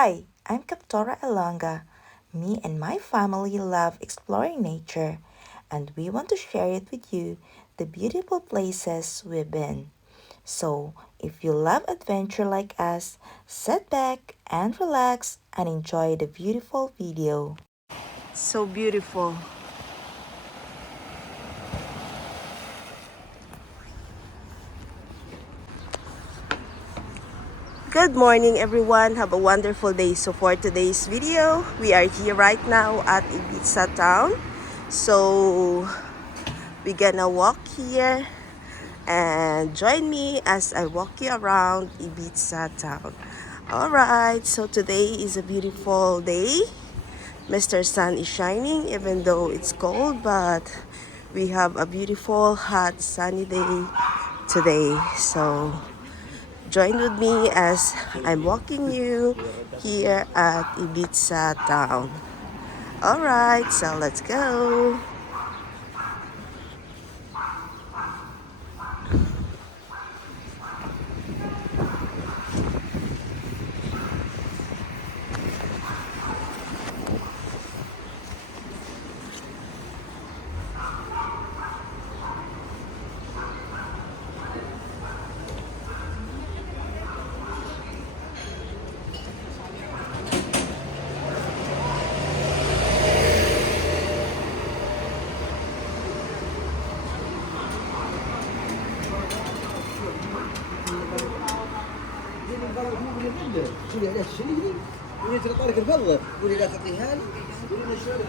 Hi, I'm Captora Elanga. Me and my family love exploring nature, and we want to share it with you the beautiful places we've been. So, if you love adventure like us, sit back and relax and enjoy the beautiful video. So beautiful. Good morning, everyone. Have a wonderful day. So for today's video, we are here right now at Ibiza town. So we're gonna walk here and join me as I walk you around Ibiza town. Alright, so today is a beautiful day. Mr. Sun is shining even though it's cold, but we have a beautiful hot sunny day today. So join with me as I'm walking you here at Ibiza town. Alright, so let's go. قولي علاش شريني قولي تقطع لك الفضه قولي لا تعطيها لي قولي لا شريك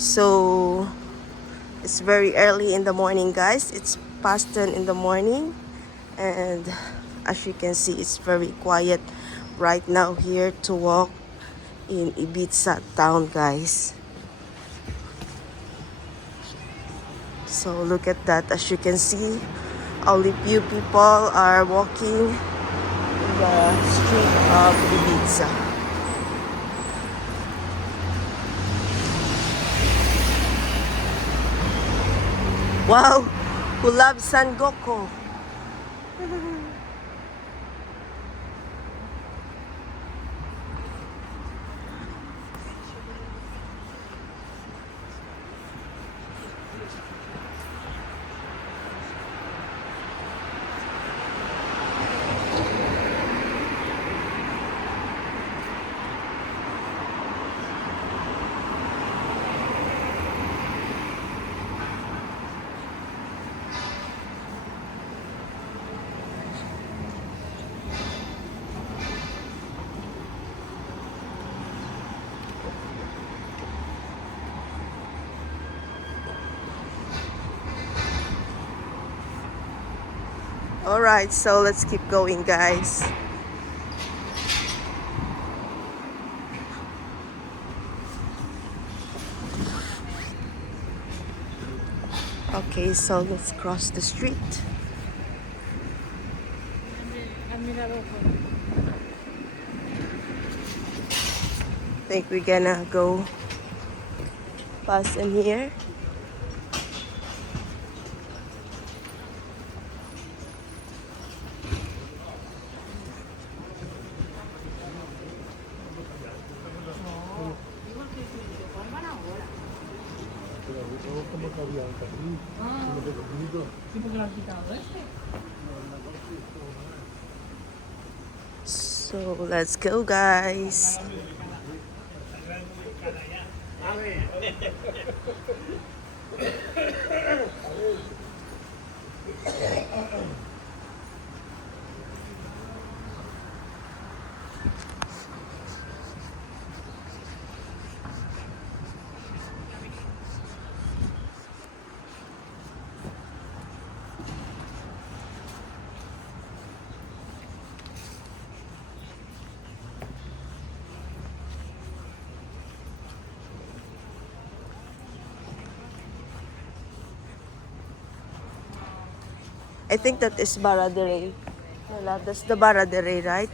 So it's very early in the morning, guys. It's past 10 in the morning, and as you can see, it's very quiet right now here to walk in Ibiza town, guys. So look at that. As you can see, only few people are walking in the street of Ibiza. Wow, who loves San Goko? Alright, so let's keep going, guys. Okay, so let's cross the street. Think we're gonna go past in here. So let's go, guys. I think that is Barra de Rey. Wala, that's the Barra de Rey, right?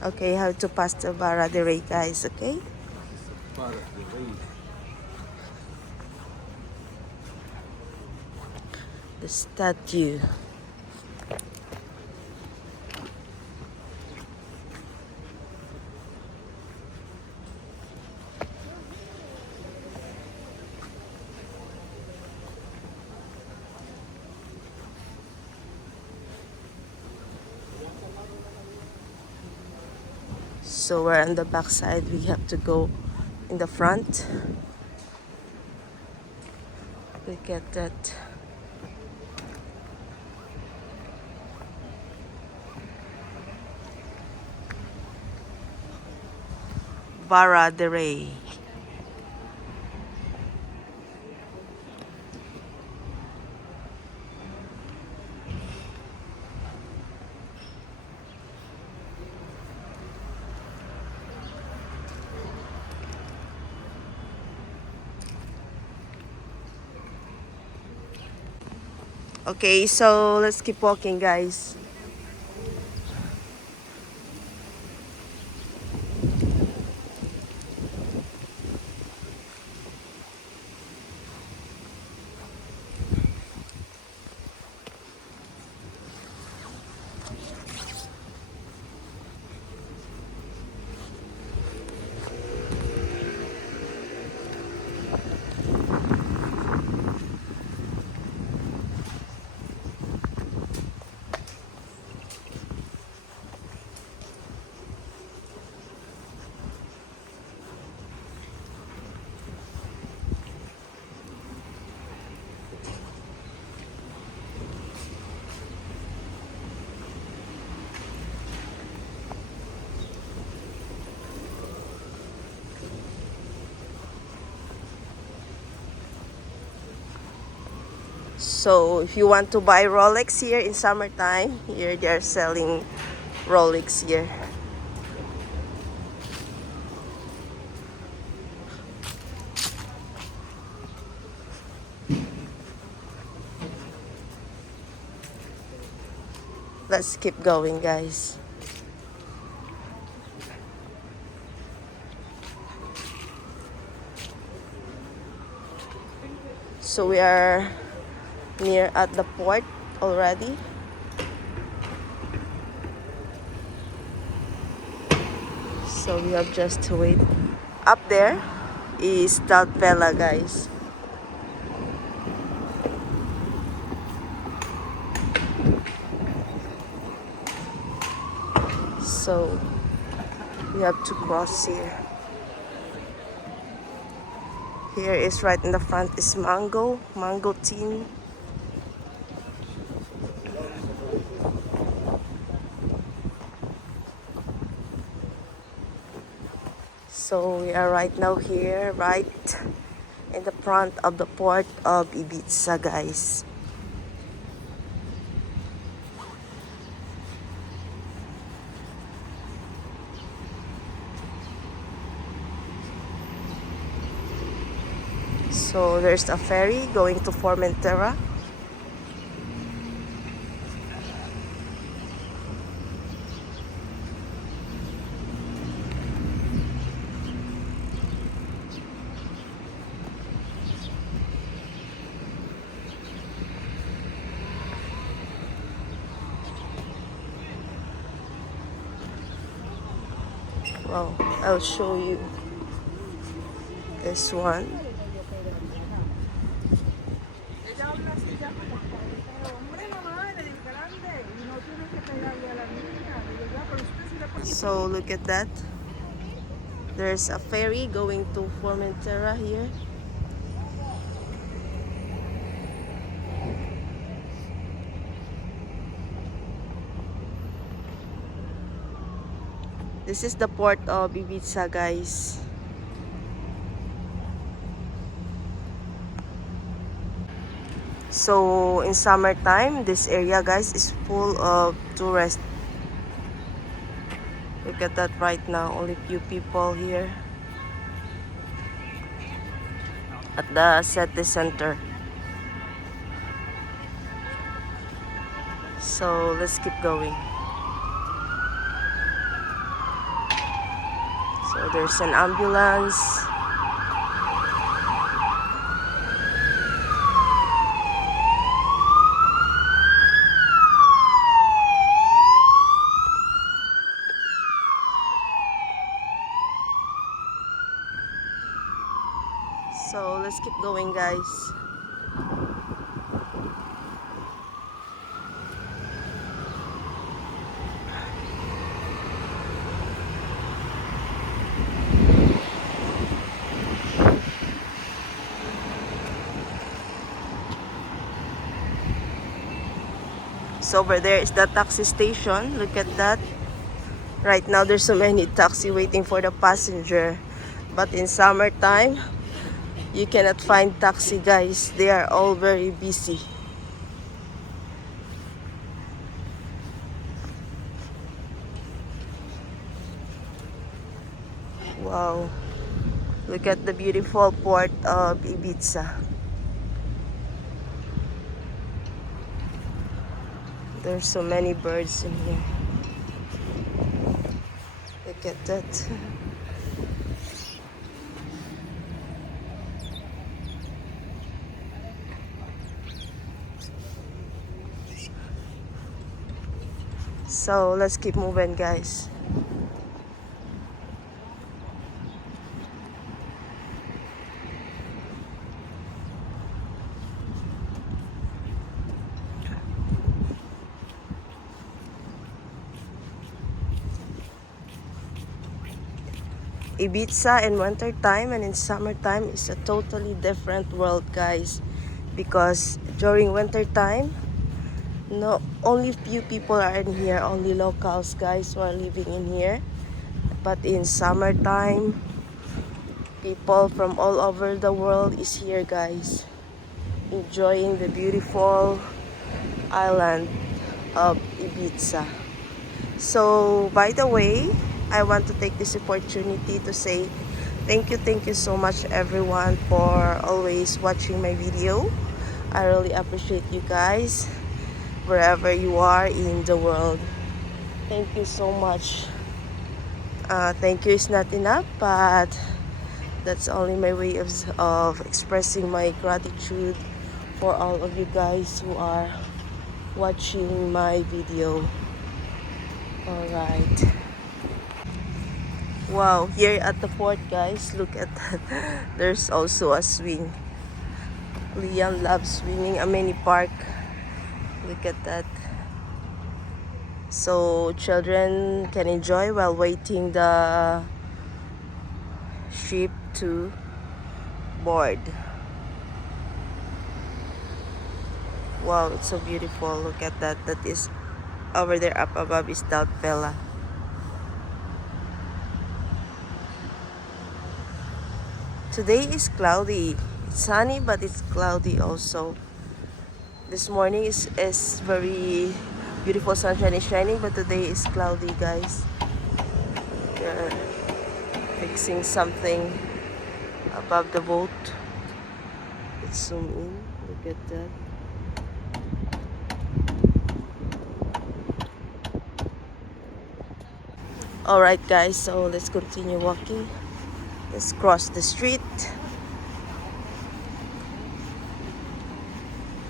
Okay, how to pass the Barra de Rey, guys, okay? The statue. So we're on the back side. We have to go in the front. Look at that. Barra de Rey. Okay, so let's keep walking, guys. So if you want to buy Rolex here in summertime, here they are selling Rolex here. Let's keep going, guys. So we are near at the port already. So we have just to wait. Up there is Dalpella, guys. So we have to cross here. Here is right in the front is Mango Tin. So we are right now here, right in the front of the port of Ibiza, guys. So there's a ferry going to Formentera. Well, I'll show you this one. So look at that. There's a ferry going to Formentera here. This is the port of Ibiza, guys. So in summertime, this area, guys, is full of tourists. Look at that right now, only few people here at the city center. So let's keep going. So there's an ambulance. So let's keep going, guys. So over there is the taxi station. Look at that. Right now there's so many taxi waiting for the passenger. But in summertime, you cannot find taxi, guys. They are all very busy. Wow. Look at the beautiful port of Ibiza. There's so many birds in here. Look at that. So let's keep moving, guys. Ibiza in winter time and in summertime is a totally different world, guys, because during winter time, no, only few people are in here, only locals, guys, who are living in here. But in summertime, people from all over the world is here, guys, enjoying the beautiful island of Ibiza. So by the way, I want to take this opportunity to say thank you so much, everyone, for always watching my video. I really appreciate you guys wherever you are in the world. Thank you so much. Thank you is not enough, but that's only my way of expressing my gratitude for all of you guys who are watching my video. Alright. Wow, here at the port, guys, look at that. There's also a swing. Liam loves swimming, a mini park. Look at that. So children can enjoy while waiting the ship to board. Wow, it's so beautiful. Look at that. That is over there up above is Dalt Vela. Today is cloudy. It's sunny, but it's cloudy also. This morning is very beautiful, sunshine is shining, but today is cloudy, guys. They're fixing something above the boat. Let's zoom in. Look at that. Alright, guys, so let's continue walking. Let's cross the street.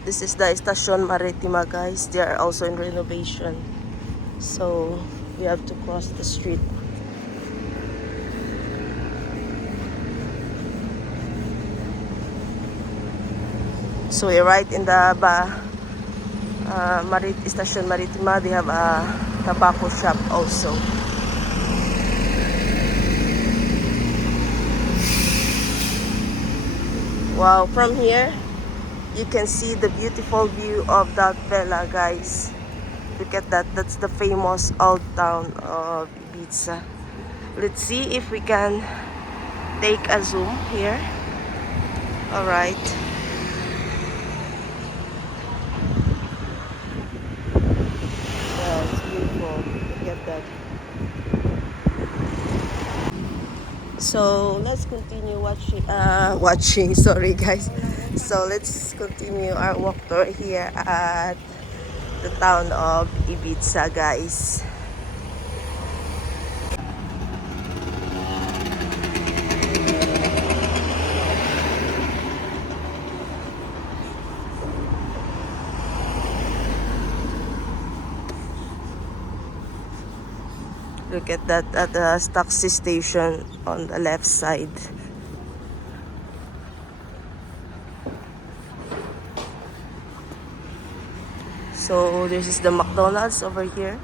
This is the Estación Maritima, guys. They are also in renovation. So we have to cross the street. So we're right in the Estación Maritima. They have a tobacco shop also. Wow, from here you can see the beautiful view of Dalt Vela, guys. Look at that. That's the famous old town of Ibiza. Let's see if we can take a zoom here. Alright. Wow, it's beautiful. Look at that. So let's continue watching, sorry guys. So let's continue our walk tour here at the town of Ibiza, guys. Look at that at the taxi station on the left side. So this is the McDonald's over here.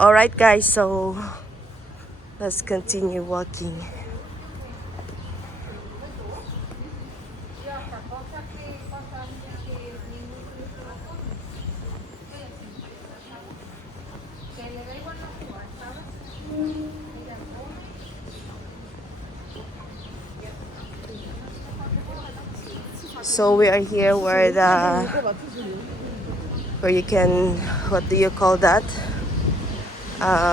Alright guys, so let's continue walking. So we are here where you can, what do you call that?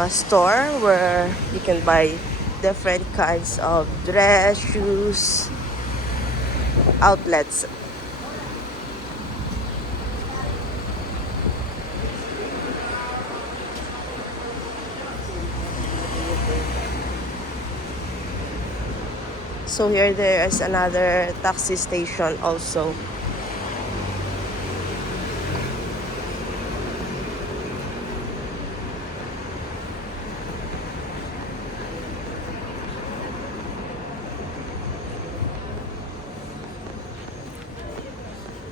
Store where you can buy different kinds of dress, shoes, outlets. So here there is another taxi station also.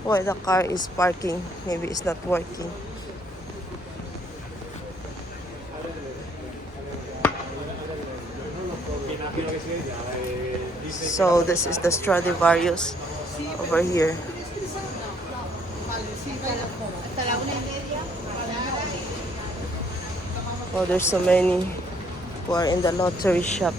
Why the car is parking? Maybe it's not working. So this is the Stradivarius over here. Oh, there's so many who are in the lottery shop.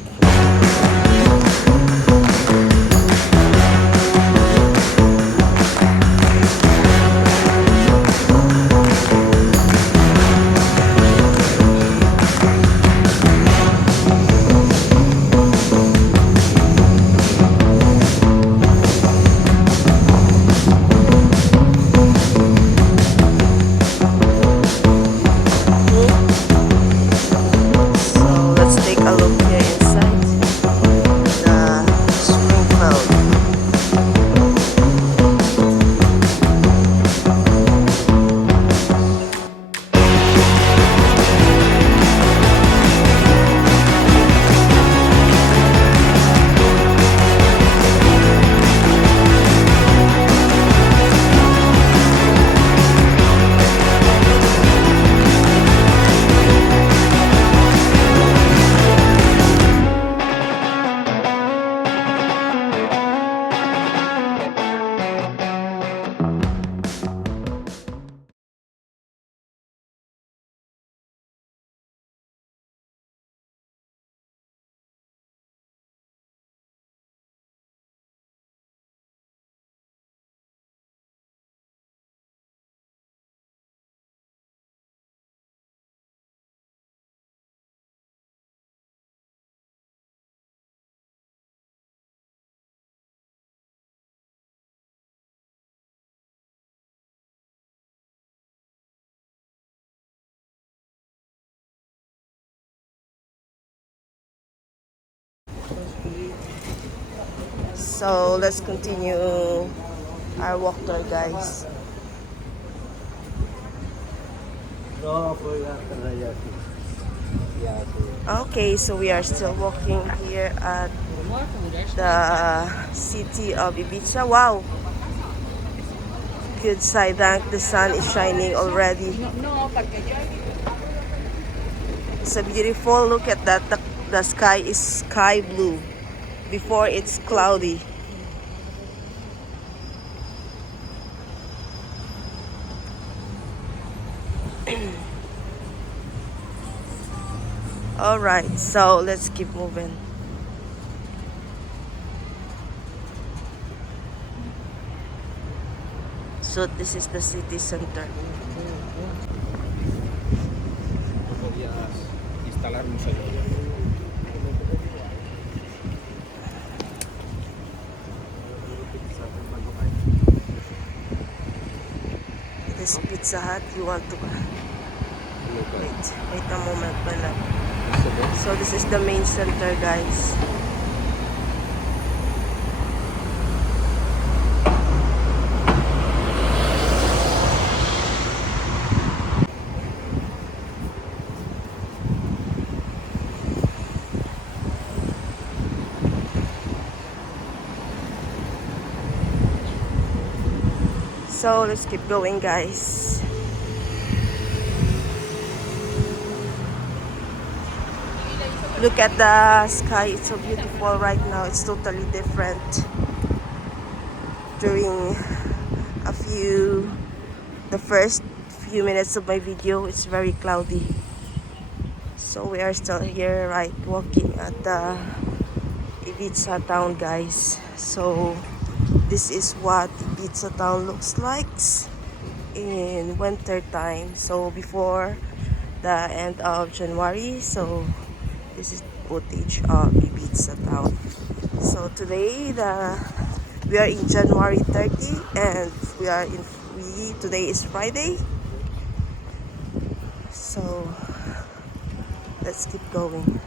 So let's continue our walk tour, guys. Okay, so we are still walking here at the city of Ibiza. Wow! good side that the sun is shining already. It's a beautiful, look at that, the sky is sky blue. Before it's cloudy. Alright, so let's keep moving. So this is the city center. Podías instalar un servidor. This Pizza Hut, you want to wait a moment, pala. So this is the main center, guys. So let's keep going, guys. Look at the sky, it's so beautiful right now. It's totally different. During the first few minutes of my video, it's very cloudy. So we are still here, right, walking at the Ibiza town, guys. So this is what Ibiza town looks like in winter time. So before the end of January. So this is footage of Ibiza town. So today we are in January 30 and today is Friday. So let's keep going.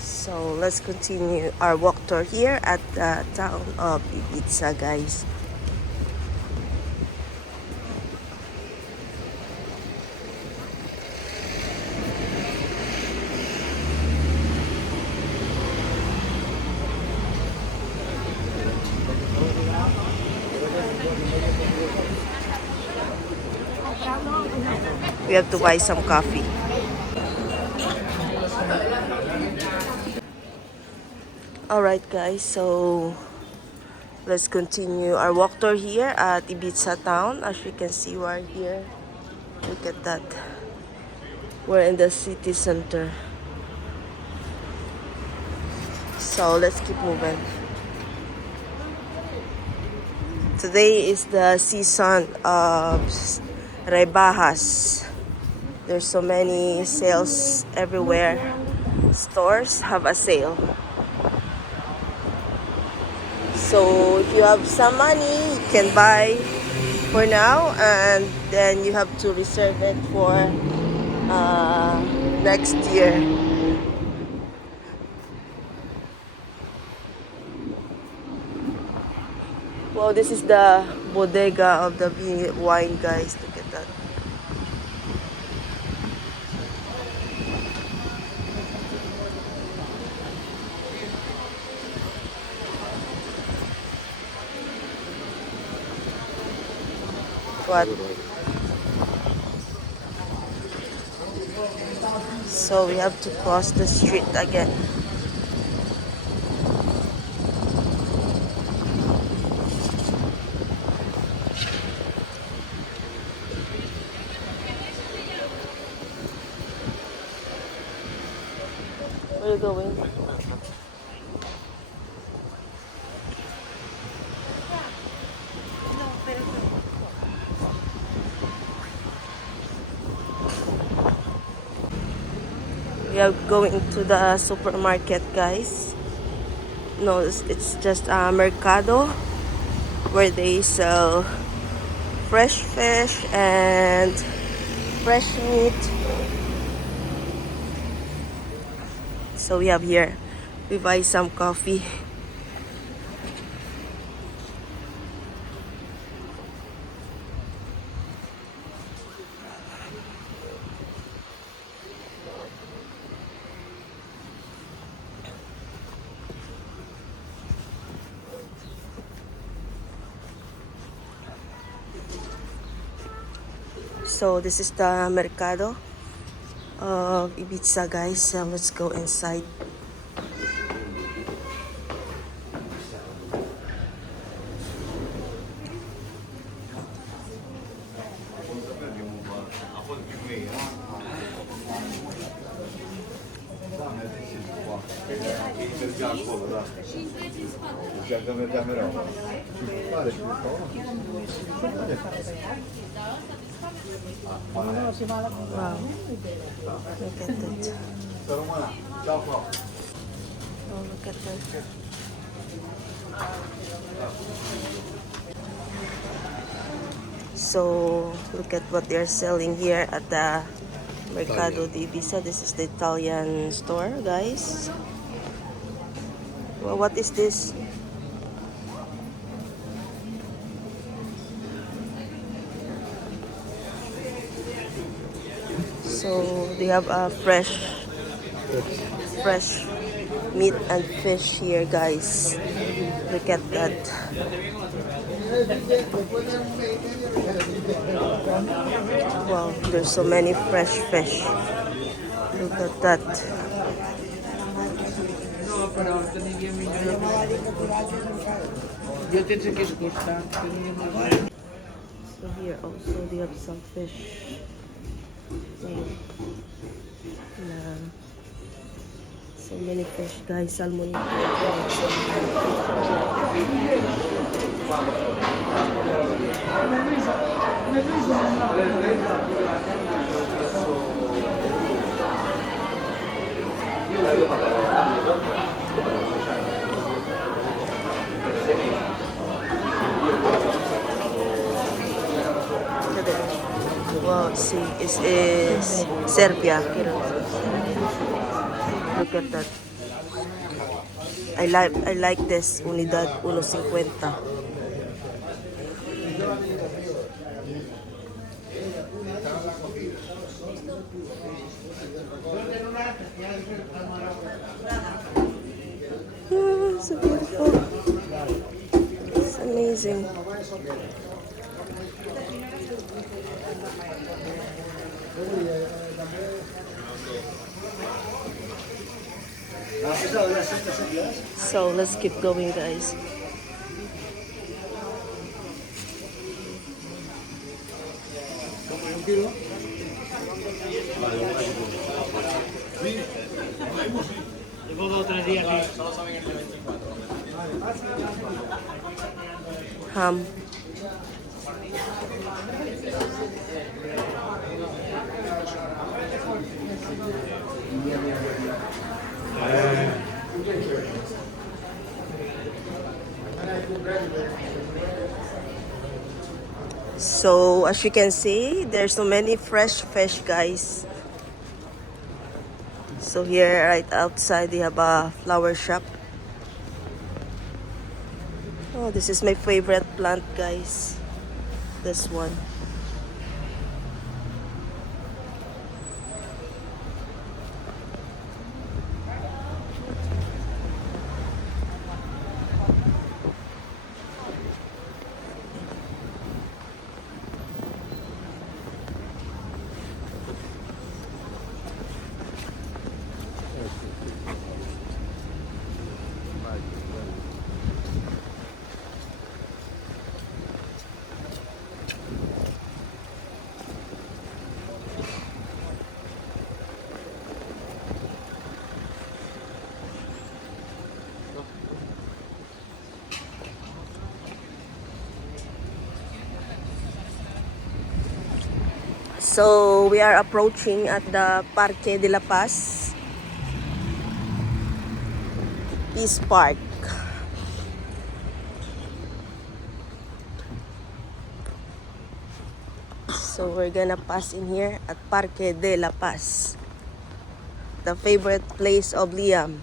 So let's continue our walk tour here at the town of Ibiza, guys. We have to buy some coffee. Alright, guys, so let's continue our walk tour here at Ibiza town. As you can see, we're here. Look at that. We're in the city center. So let's keep moving. Today is the season of rebajas. There's so many sales everywhere. Stores have a sale. So if you have some money, you can buy for now, and then you have to reserve it for next year. Well, this is the bodega of the wine, guys. Look at that. What? So we have to cross the street again. Where are you going? We are going to the supermarket, guys. No, it's just a mercado where they sell fresh fish and fresh meat. So we have here, we buy some coffee. So this is the mercado of Ibiza, guys. So let's go inside. Wow, look at that. Oh, look at that. So look at what they're selling here at the Mercado di Ibiza. This is the Italian store, guys. Well, what is this? So they have a fresh meat and fish here, guys. Look at that. Wow, there's so many fresh fish. Look at that. So here also they have some fish. So many fish, guys. Salmon. Wow, see, this is Serbia. Look at that. I like this Unidad 1.50. So beautiful. It's amazing. So let's keep going, guys. Ham. So as you can see, there's so many fresh fish, guys. So here right outside they have a flower shop. Oh, this is my favorite plant, guys. This one. So we are approaching at the Parque de la Paz, Peace Park. So we're gonna pass in here at Parque de la Paz, the favorite place of Liam,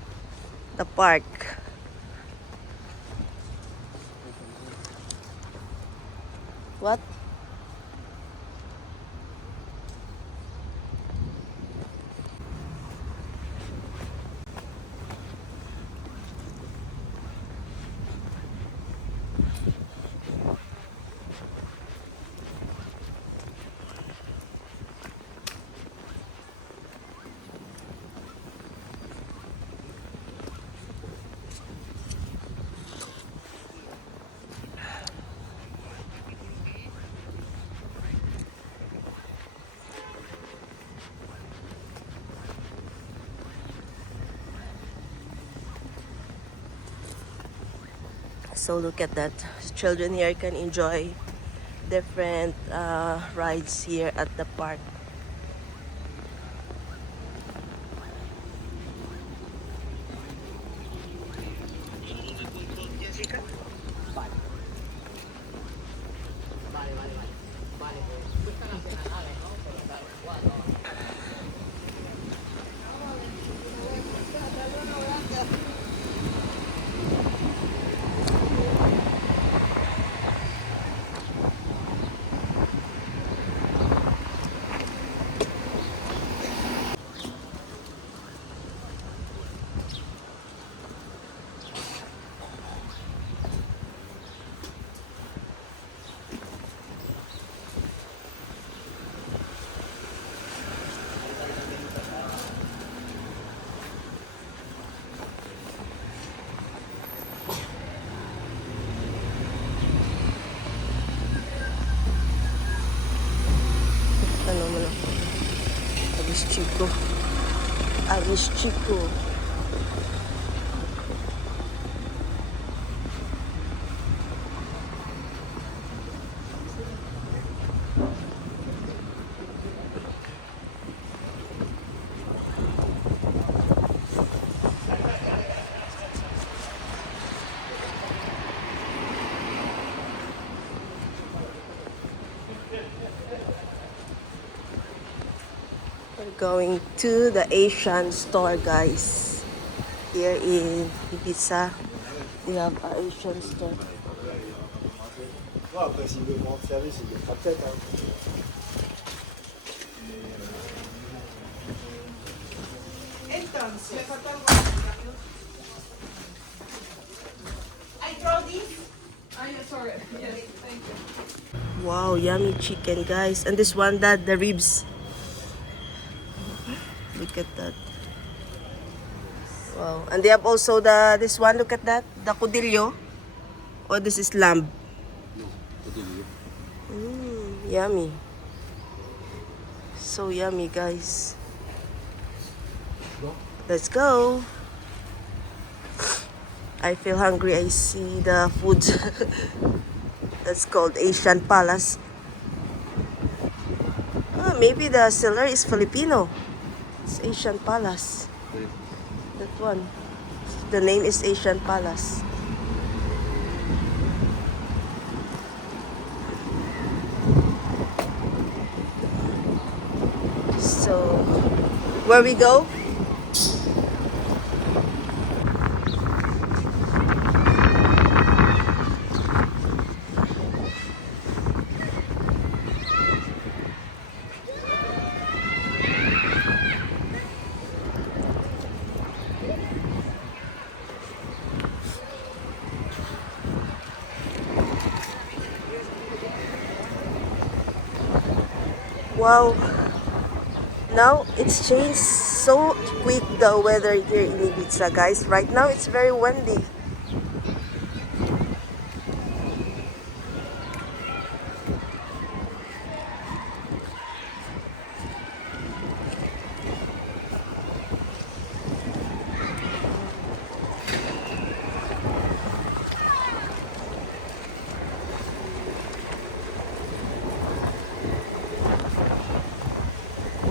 the park. What? So look at that. Children here can enjoy different rides here at the park. Ano mo na? Avis Chico. Avis Chico. We're going to the Asian store, guys. Here in Ibiza, we have an Asian store. Wow, yummy chicken, guys. And this one, that the ribs. Look at that. Wow. And they have also this one, look at that. The codillo. Oh, this is lamb. Yummy. So yummy, guys. Let's go. I feel hungry. I see the food. That's called Asian Palace. Ah, maybe the seller is Filipino. It's Asian Palace. That one. The name is Asian Palace. So, where we go? Wow. Now it's changed so quick, the weather here in Ibiza, guys. Right now it's very windy.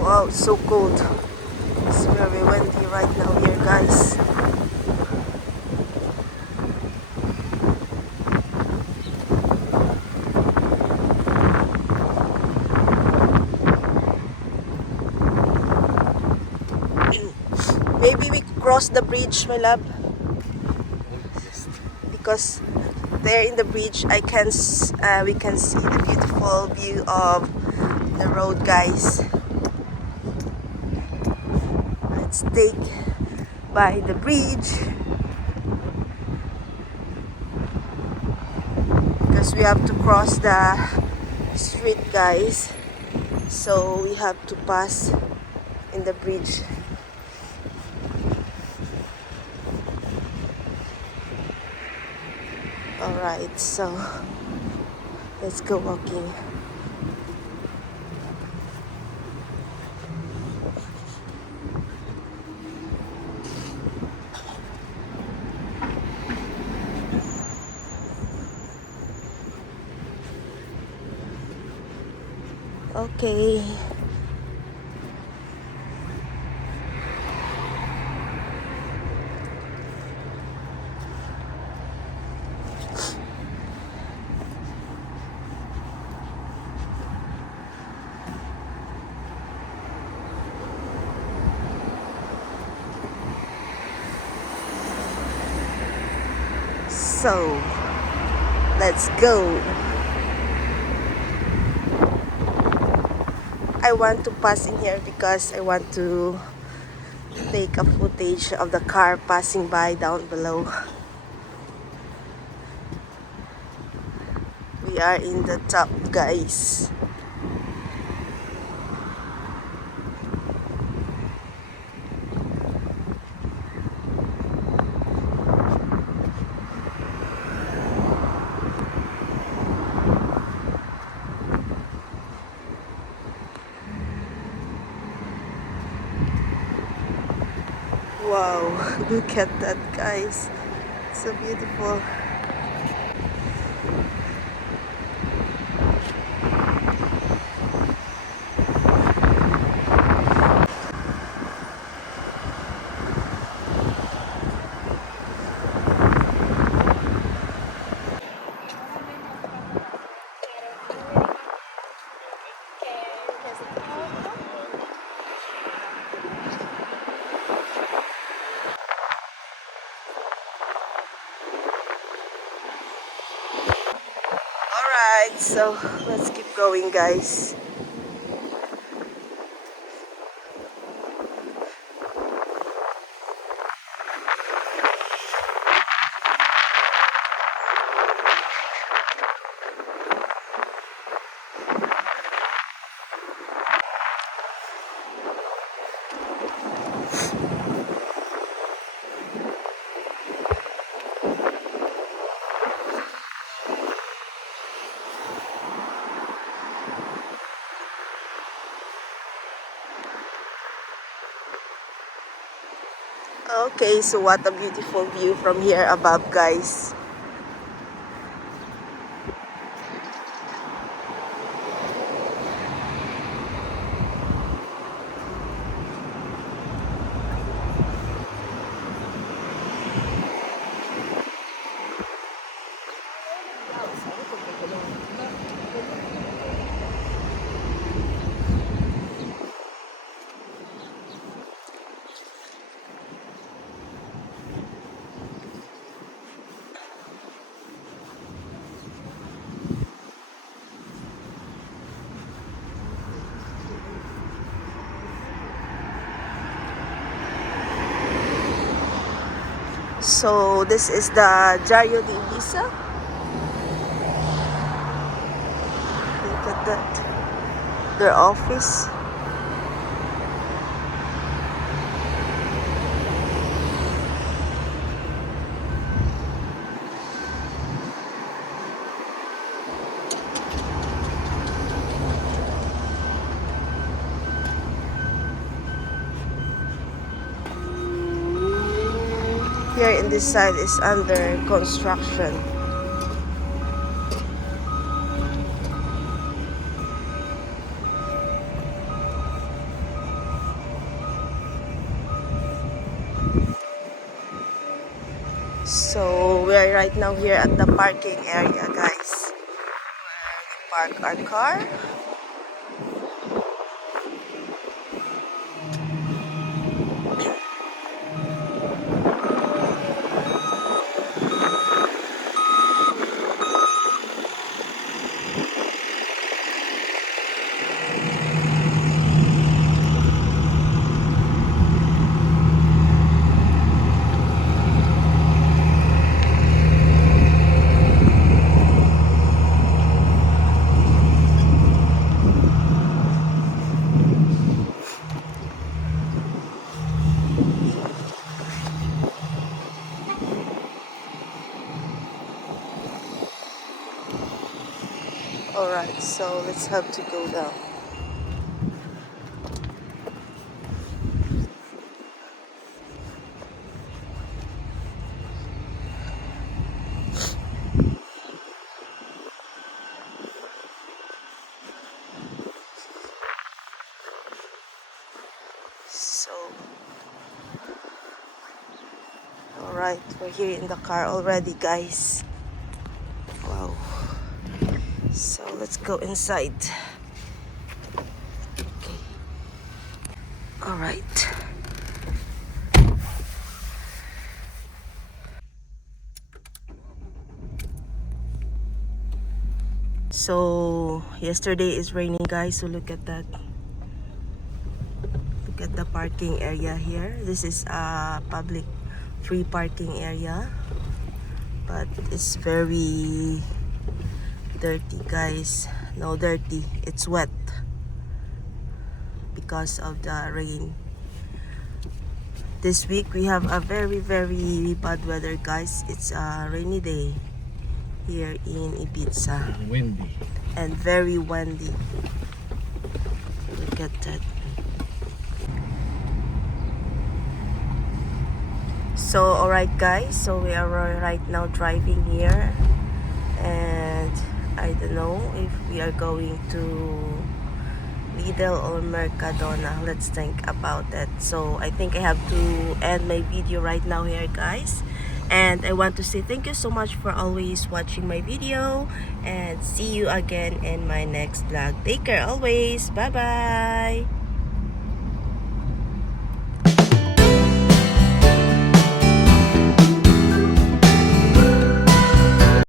Wow, it's so cold. It's very windy right now here, guys. Maybe we cross the bridge, my love, because there in the bridge we can see the beautiful view of the road, guys. Let's take by the bridge because we have to cross the street, guys, so we have to pass in the bridge. Alright, so let's go walking. Okay. So, let's go. I want to pass in here because I want to take a footage of the car passing by down below. We are in the top, guys. Wow, look at that, guys. So beautiful. Alright, so let's keep going, guys. Okay, so what a beautiful view from here above, guys. So this is the Diario de Ibiza. Look at that. Their office. Here in this side is under construction. are right now here at the parking area, guys. Where we park our car. Alright, so let's have to go down. So, alright, we're here in the car already, guys. Wow. So let's go inside. Okay. Alright. So yesterday is raining, guys, so look at that. Look at the parking area here. This is a public free parking area, but it's very dirty, guys. No, dirty, it's wet because of the rain. This week we have a very bad weather, guys. It's a rainy day here in Ibiza Windy. and very windy. Look at that. So alright, guys, so we are right now driving here, and I don't know if we are going to Lidl or Mercadona. Let's think about that. So I think I have to end my video right now here, guys, and I want to say thank you so much for always watching my video, and see you again in my next vlog. Take care always. Bye bye.